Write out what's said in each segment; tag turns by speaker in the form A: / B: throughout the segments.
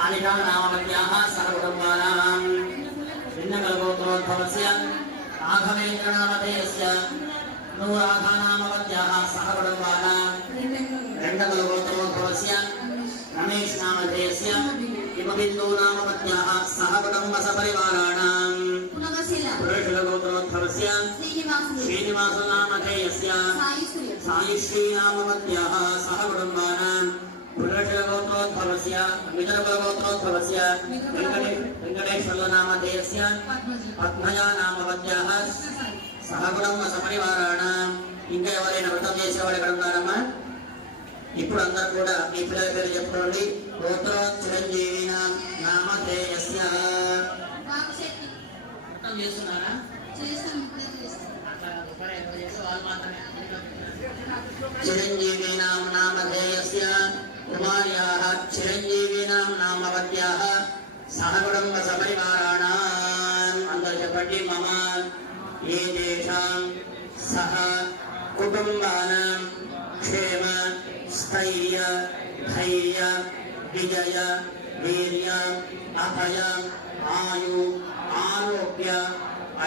A: कालिकानामन्याः सहकुटुम्बानाम् भिन्नकल्पोत्रोद्भवस्य राघवेन्द्रनामधेयस्य नूराघानामवत्याः सहकुटुम्बानाम् दण्डकल्पोत्रोद्भवस्य रमेशनामधेयस्य हिमबिन्दूनामवत्याः
B: सहकुटुम्बसपरिवाराणाम्
A: पुरुषगोत्रोद्भवस्य श्रीनिवासनामधेयस्य सायुश्रीनामवत्याः सहकुटुम्बानाम् పునర్జలగోత్రోద్భవస్య మిత్రగోత్రోద్భవస్య వెంకటేశ్వరనామధేయస్య
B: పద్మజా
A: నామవద్యాహ సహగుణమ్మ సపరివారాణ ఇంకా ఎవరైనా వ్రతం చేసేవాడు ఎక్కడ ఉన్నారమ్మా? ఇప్పుడు అందరు కూడా మీ పిల్లల పేరు చెప్పుకోండి. గోత్ర చిరంజీవి నామధేయస్య వ్రతం చేస్తున్నారా? చిరంజీవి నామ నామధేయస్య. कुमार्याः चिरञ्जीवीनां नामवत्याः सहकुटुम्बसपरिवाराणाम् अन्तर्षपटि मम सह कुटुम्बानां क्षेम, स्थैर्य, धैर्य, विजय, वीर्य, अभय, आयु, आरोग्य,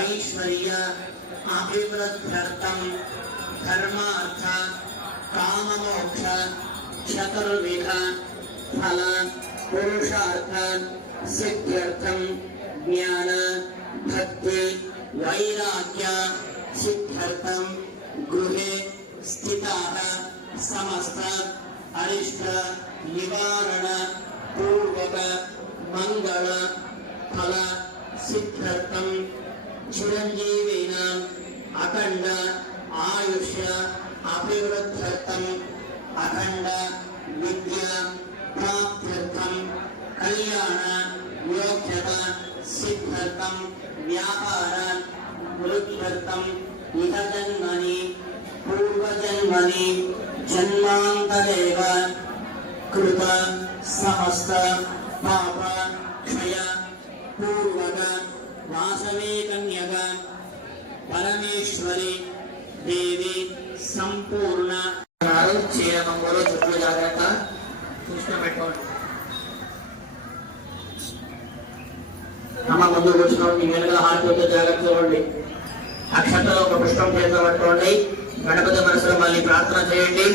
A: ऐश्वर्य अभिवृद्ध्यर्थं धर्मार्थ, काममोक्ष चतुर्विध फल पुरुषार्थान्, सिद्ध्यर्थं, ज्ञान, भक्ति, वैराग्य, सिद्ध्यर्थं, गृहे स्थिताः, समस्त, अरिष्ट, निवारण, पूर्वक, मंगल, फल, सिद्ध्यर्थं चिरञ्जीवीनाम् अखंड आयुष्य अभिवृद्ध्यर्थम् अखंड సిద్ధ్యర్థం వ్యాపార వృద్ధ్యర్థం ఇహ జన్మని పూర్వజన్మని జన్మాంతరేవ కృత సమస్త పాప క్షయ పూర్వక వాసవే కన్యక పరమేశ్వరి దేవి సంపూర్ణ. చేయడం కూడా చుట్టూ జాగ్రత్త. చూసుకుని పెట్టుకోండి. అమ్మ ముందు కూర్చోండి వెనుక హారతితో జాగ్రత్త చూడండి అక్షతలో ఒక పుష్పం చేత పట్టుకోండి గణపతి మనసులో మళ్ళీ ప్రార్థన చేయండి.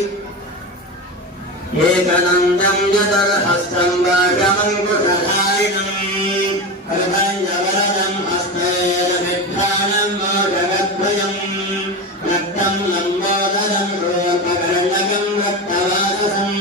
A: ఏకనందం జతర హస్తం వాషమంకుషధారిణం జదర్హస్తం భాషమంకుశధారిణం కల్భంజవరదం హస్తేరవిభ్రాణం మోదగద్వయం రక్తం లంబోదరం రూపకర్ణకం రక్తవాససం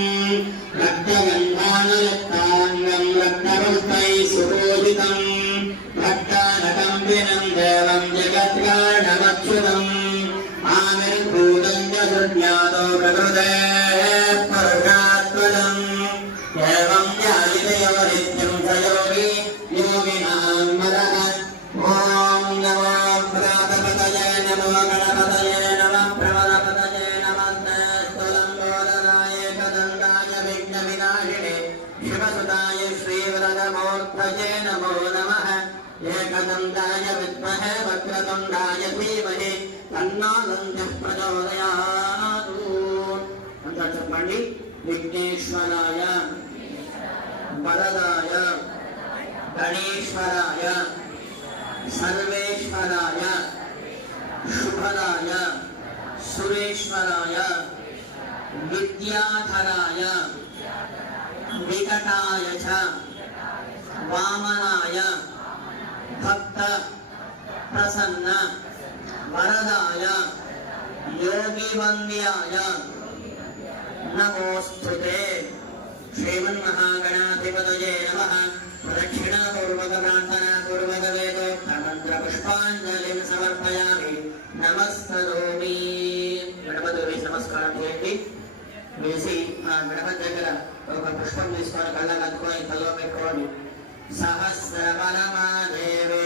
A: ప్రకృతే పరుషాత్మజం ఏవం జ్ఞానితయోనిత్యం సయోగి యోగినాం మరః ఓం నమో ప్రాతపతయే నమో గణపతయే నమః ప్రమదపతయే నమస్తే స్థులంబోదరాయ కదండాయ విఘ్న వినాశినే శివసుతాయ శ్రీవరదమూర్తయే నమో నమః ఏకదండాయ విద్మహే వక్రతుండాయ कर्मणि विघ्नेश्वराय। वरदाय। गणेश्वराय। सर्वेश्वराय। शुभराय। सुरेश्वराय। विद्याधराय। विकटाय च। वामनाय। भक्त। प्रसन्न। वरदाय। योगिवन्द्याय। యోగివంద్యాయ నమోస్తుతే శ్రీమన్మహాగణాధిపతయే నమః ప్రదక్షిణాపూర్వక ప్రార్థనా పూర్వక వేదోక్త మంత్ర సమర్పయామి నమస్కరోమి గణపతి నమస్కారం చేయండి వేసి ఆ గణపతి దగ్గర ఒక పుష్పం తీసుకొని కళ్ళ కట్టుకొని కల్లో పెట్టుకోండి. సహస్రవనమాదేవి